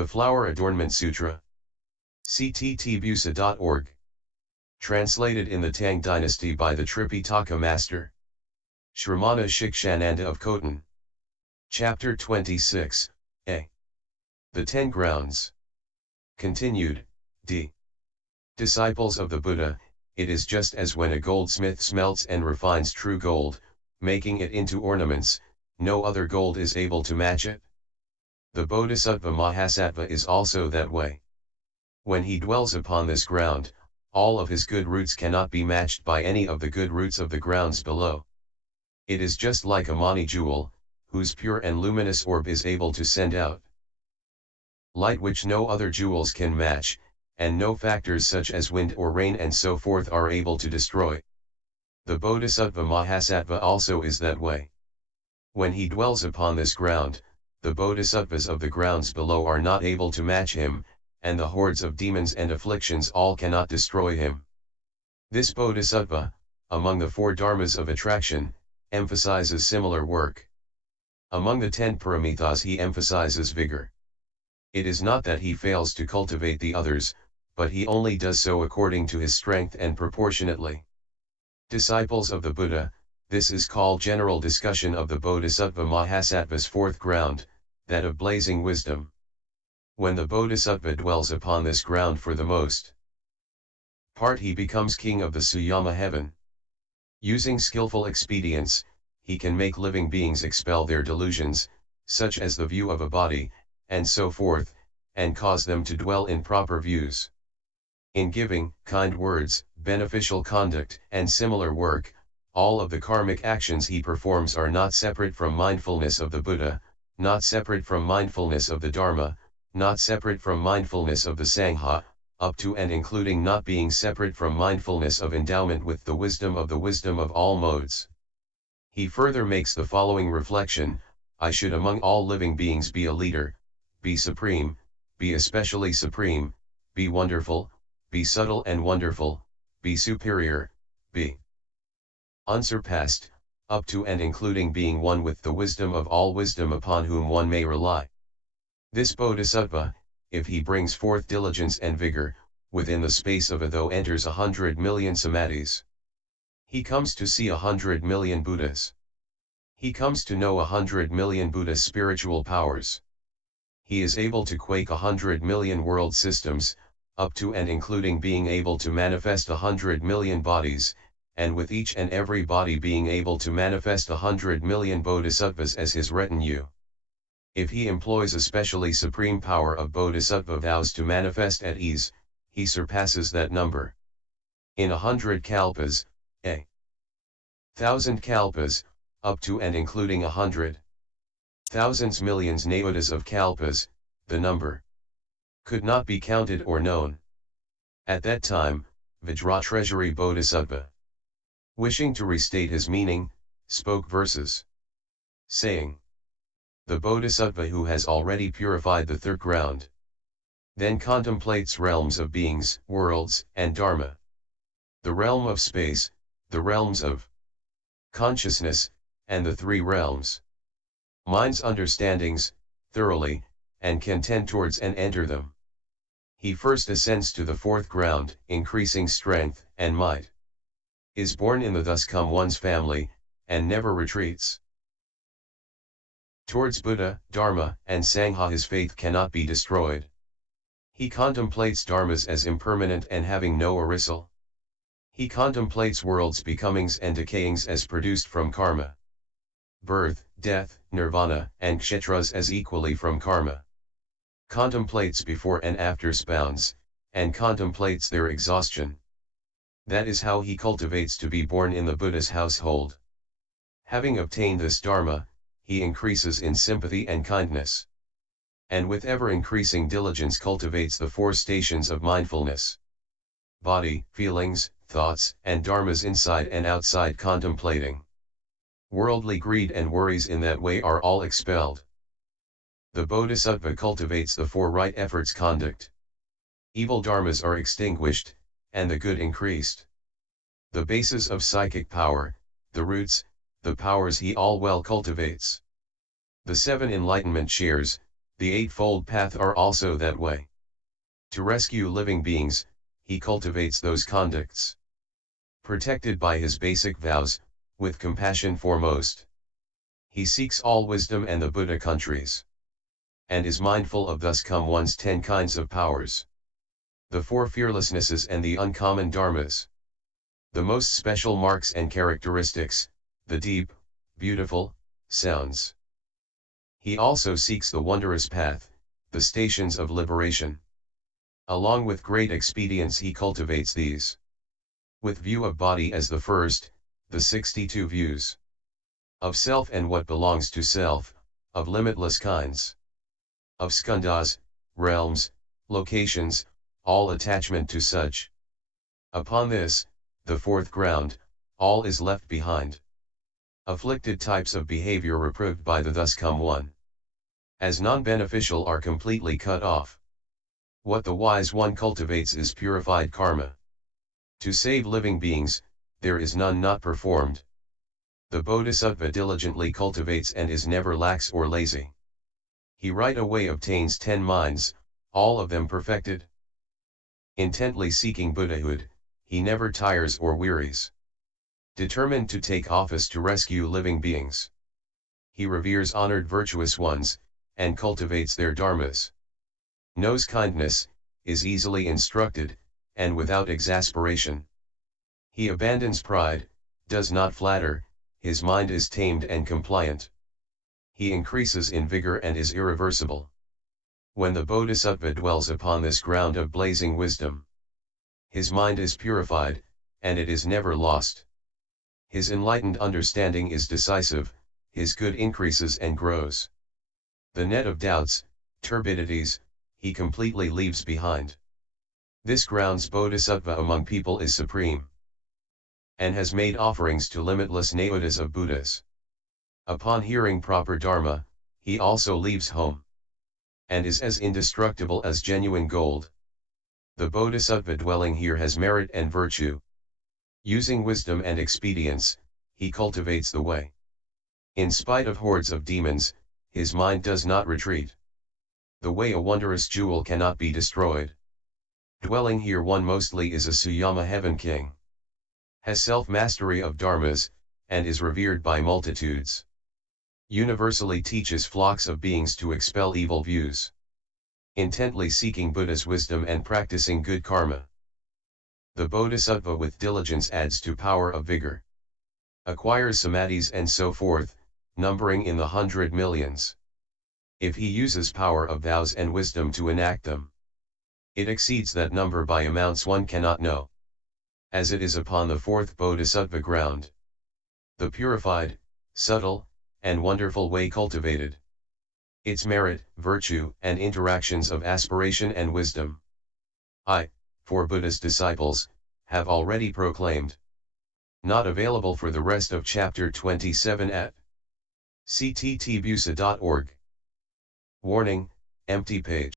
The Flower Adornment Sutra. cttbusa.org. Translated in the Tang Dynasty by the Tripitaka Master Shramana Shikshananda of Khotan. Chapter 26, A. The 10 Grounds. Continued, d. Disciples of the Buddha, it is just as when a goldsmith smelts and refines true gold, making it into ornaments, no other gold is able to match it. The Bodhisattva Mahasattva is also that way. When he dwells upon this ground, all of his good roots cannot be matched by any of the good roots of the grounds below. It is just like a Mani jewel, whose pure and luminous orb is able to send out light which no other jewels can match, and no factors such as wind or rain and so forth are able to destroy. The Bodhisattva Mahasattva also is that way. When he dwells upon this ground, the Bodhisattvas of the grounds below are not able to match him, and the hordes of demons and afflictions all cannot destroy him. This Bodhisattva, among the 4 dharmas of attraction, emphasizes similar work. Among the 10 paramithas he emphasizes vigor. It is not that he fails to cultivate the others, but he only does so according to his strength and proportionately. Disciples of the Buddha, this is called general discussion of the Bodhisattva Mahasattva's 4th ground, that of blazing wisdom. When the Bodhisattva dwells upon this ground for the most part, he becomes king of the Suyama heaven. Using skillful expedients, he can make living beings expel their delusions, such as the view of a body, and so forth, and cause them to dwell in proper views. In giving, kind words, beneficial conduct, and similar work, all of the karmic actions he performs are not separate from mindfulness of the Buddha, not separate from mindfulness of the Dharma, not separate from mindfulness of the Sangha, up to and including not being separate from mindfulness of endowment with the wisdom of all modes. He further makes the following reflection: I should among all living beings be a leader, be supreme, be especially supreme, be wonderful, be subtle and wonderful, be superior, be unsurpassed, up to and including being one with the wisdom of all wisdom upon whom one may rely. This Bodhisattva, if he brings forth diligence and vigor, within the space of a though enters 100 million samadhis. He comes to see 100 million Buddhas. He comes to know 100 million Buddha's spiritual powers. He is able to quake 100 million world systems, up to and including being able to manifest 100 million bodies, and with each and every body being able to manifest 100 million bodhisattvas as his retinue. If he employs a specially supreme power of bodhisattva vows to manifest at ease, he surpasses that number. In 100 kalpas, a 1,000 kalpas, up to and including 100 thousands millions nayotas of kalpas, the number could not be counted or known. At that time, Vajra Treasury Bodhisattva, wishing to restate his meaning, spoke verses, saying, the Bodhisattva who has already purified the 3rd ground, then contemplates realms of beings, worlds, and dharma. The realm of space, the realms of consciousness, and the 3 realms. Mind's understandings, thoroughly, and can tend towards and enter them. He first ascends to the 4th ground, increasing strength and might. Is born in the thus come one's family, and never retreats towards Buddha, Dharma, and Sangha. His faith cannot be destroyed. He contemplates dharmas as impermanent and having no arisal. He contemplates worlds becomings and decayings as produced from karma. Birth, death, nirvana, and kshetras as equally from karma. Contemplates before and after spawns, and contemplates their exhaustion. That is how he cultivates to be born in the Buddha's household. Having obtained this dharma, he increases in sympathy and kindness. And with ever-increasing diligence cultivates the 4 stations of mindfulness. Body, feelings, thoughts, and dharmas inside and outside contemplating. Worldly greed and worries in that way are all expelled. The Bodhisattva cultivates the 4 right efforts conduct. Evil dharmas are extinguished, and the good increased. The basis of psychic power, the roots, the powers he all well cultivates. The 7 enlightenment shares, The Eightfold Path are also that way. To rescue living beings, he cultivates those conducts. Protected by his basic vows, with compassion foremost. He seeks all wisdom and the Buddha countries. And is mindful of thus come one's 10 kinds of powers. The 4 fearlessnesses and the uncommon dharmas. The most special marks and characteristics, the deep, beautiful, sounds. He also seeks the wondrous path, the stations of liberation. Along with great expedients he cultivates these. With view of body as the first, the 62 views. Of self and what belongs to self, of limitless kinds. Of skandhas, realms, locations, all attachment to such. Upon this, the 4th ground, all is left behind. Afflicted types of behavior reproved by the thus come one. As non-beneficial are completely cut off. What the wise one cultivates is purified karma. To save living beings, there is none not performed. The Bodhisattva diligently cultivates and is never lax or lazy. He right away obtains 10 minds, all of them perfected. Intently seeking Buddhahood, he never tires or wearies. Determined to take office to rescue living beings. He reveres honored virtuous ones, and cultivates their dharmas. Knows kindness, is easily instructed, and without exasperation. He abandons pride, does not flatter, his mind is tamed and compliant. He increases in vigor and is irreversible. When the Bodhisattva dwells upon this ground of blazing wisdom, his mind is purified, and it is never lost. His enlightened understanding is decisive, his good increases and grows. The net of doubts, turbidities, he completely leaves behind. This ground's Bodhisattva among people is supreme. And has made offerings to limitless naodas of Buddhas. Upon hearing proper Dharma, he also leaves home. And is as indestructible as genuine gold. The Bodhisattva dwelling here has merit and virtue. Using wisdom and expedience, he cultivates the way. In spite of hordes of demons, his mind does not retreat. The way a wondrous jewel cannot be destroyed. Dwelling here one mostly is a Suyama heaven king. Has self-mastery of dharmas, and is revered by multitudes. Universally teaches flocks of beings to expel evil views. Intently seeking Buddha's wisdom and practicing good karma. The Bodhisattva with diligence adds to power of vigor. Acquires samadhis and so forth, numbering in the 100 millions. If he uses power of vows and wisdom to enact them, it exceeds that number by amounts one cannot know. As it is upon the 4th Bodhisattva ground. The purified, subtle, and wonderful way cultivated. Its merit, virtue, and interactions of aspiration and wisdom. For Buddha's disciples, have already proclaimed. Not available for the rest of chapter 27 at cttbusa.org. Warning, empty page.